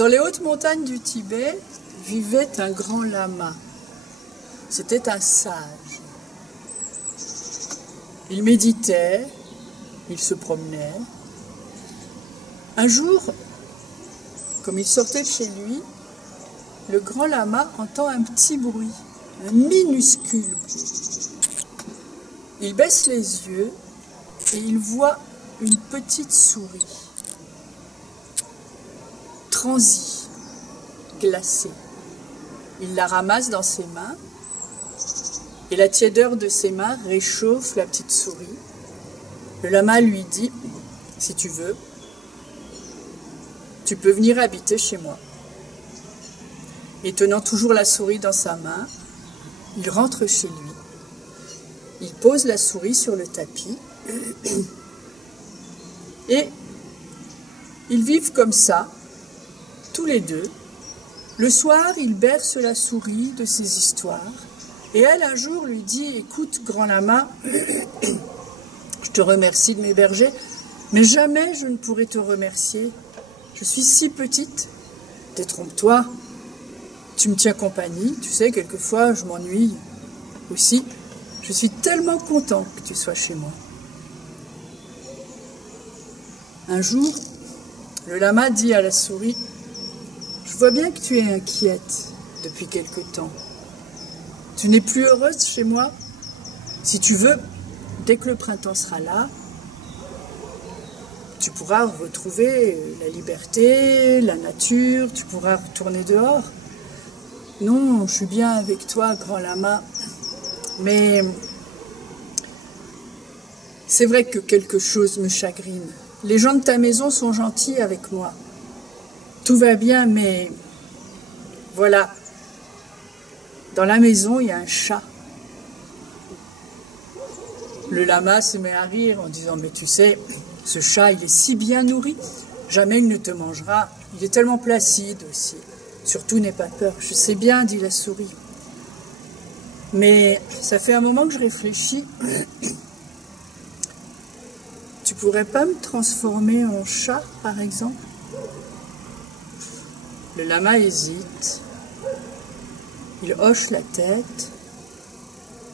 Dans les hautes montagnes du Tibet vivait un grand lama. C'était un sage. Il méditait, il se promenait. Un jour, comme il sortait de chez lui, le grand lama entend un petit bruit, un minuscule bruit. Il baisse les yeux et il voit une petite souris, transie, glacée. Il la ramasse dans ses mains et la tiédeur de ses mains réchauffe la petite souris. Le lama lui dit, si tu veux, tu peux venir habiter chez moi. Et tenant toujours la souris dans sa main, il rentre chez lui. Il pose la souris sur le tapis et ils vivent comme ça, tous les deux. Le soir, il berce la souris de ses histoires et elle un jour lui dit, écoute, grand lama, je te remercie de m'héberger, mais jamais je ne pourrai te remercier. Je suis si petite, détrompe-toi, tu me tiens compagnie, tu sais, quelquefois je m'ennuie aussi. Je suis tellement content que tu sois chez moi. Un jour, le lama dit à la souris, je vois bien que tu es inquiète depuis quelque temps. Tu n'es plus heureuse chez moi? Si tu veux, dès que le printemps sera là, tu pourras retrouver la liberté, la nature, tu pourras retourner dehors. Non, je suis bien avec toi, grand lama. Mais c'est vrai que quelque chose me chagrine. Les gens de ta maison sont gentils avec moi. Tout va bien, mais voilà. Dans la maison, il y a un chat. Le lama se met à rire en disant, mais tu sais, ce chat, il est si bien nourri, jamais il ne te mangera. Il est tellement placide aussi. Surtout, n'aie pas peur. Je sais bien, dit la souris. Mais ça fait un moment que je réfléchis. Tu pourrais pas me transformer en chat, par exemple? Le lama hésite. Il hoche la tête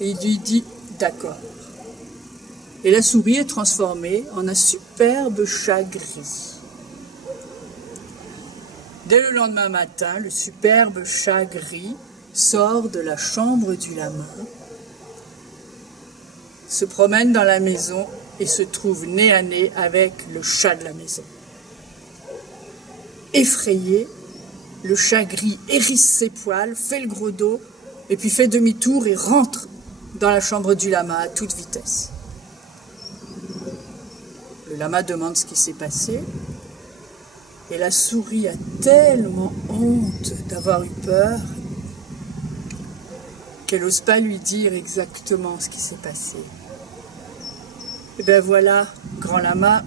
et il lui dit d'accord. Et la souris est transformée en un superbe chat gris. Dès le lendemain matin, le superbe chat gris sort de la chambre du lama, se promène dans la maison et se trouve nez à nez avec le chat de la maison. Effrayé, le chat gris hérisse ses poils, fait le gros dos, et puis fait demi-tour et rentre dans la chambre du lama à toute vitesse. Le lama demande ce qui s'est passé, et la souris a tellement honte d'avoir eu peur qu'elle n'ose pas lui dire exactement ce qui s'est passé. Et bien voilà, grand lama,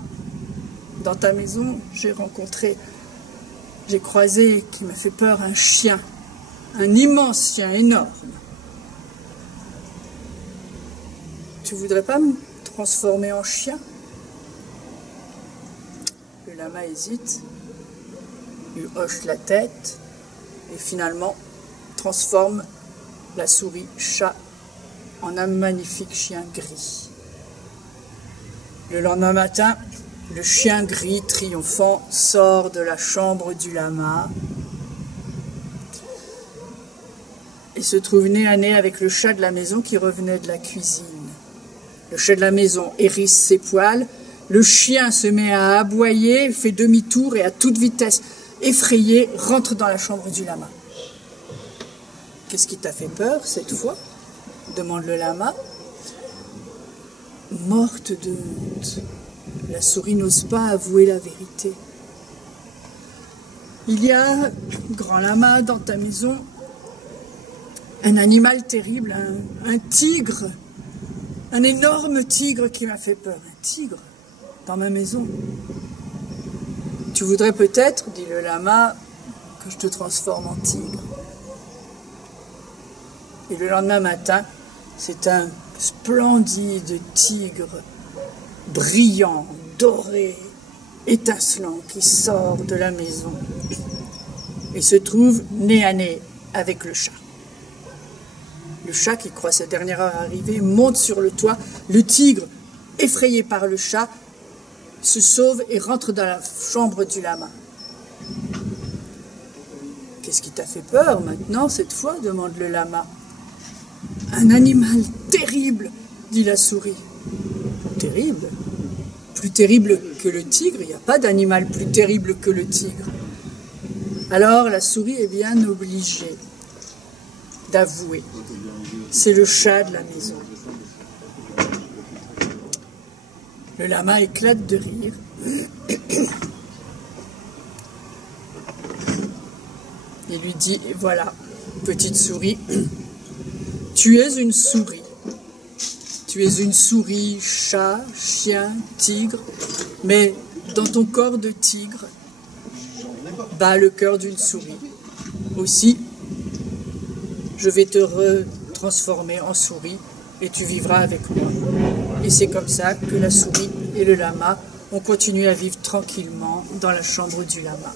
dans ta maison, j'ai croisé, qui m'a fait peur, un chien, un immense chien, énorme. Tu voudrais pas me transformer en chien? Le lama hésite, il hoche la tête et finalement transforme la souris chat en un magnifique chien gris. Le lendemain matin, le chien gris triomphant sort de la chambre du lama et se trouve nez à nez avec le chat de la maison qui revenait de la cuisine. Le chat de la maison hérisse ses poils, le chien se met à aboyer, fait demi-tour et à toute vitesse, effrayé, rentre dans la chambre du lama. « Qu'est-ce qui t'a fait peur cette fois ?» demande le lama. Morte de honte, la souris n'ose pas avouer la vérité. Il y a, grand lama, dans ta maison, un animal terrible, un tigre, un énorme tigre qui m'a fait peur. Un tigre dans ma maison. Tu voudrais peut-être, dit le lama, que je te transforme en tigre. Et le lendemain matin, c'est un splendide tigre, brillant, doré, étincelant, qui sort de la maison. et se trouve nez à nez avec le chat. Le chat, qui croit sa dernière heure arrivée, monte sur le toit. Le tigre, effrayé par le chat, se sauve et rentre dans la chambre du lama. « Qu'est-ce qui t'a fait peur maintenant, cette fois ?» demande le lama. « Un animal terrible, dit la souris. »« Terrible ? Plus terrible que le tigre, il n'y a pas d'animal plus terrible que le tigre. » Alors la souris est bien obligée d'avouer. C'est le chat de la maison. Le lama éclate de rire. Il lui dit, voilà, petite souris, tu es une souris. Tu es une souris, chat, chien, tigre, mais dans ton corps de tigre bat le cœur d'une souris. Aussi, je vais te retransformer en souris et tu vivras avec moi. Et c'est comme ça que la souris et le lama ont continué à vivre tranquillement dans la chambre du lama.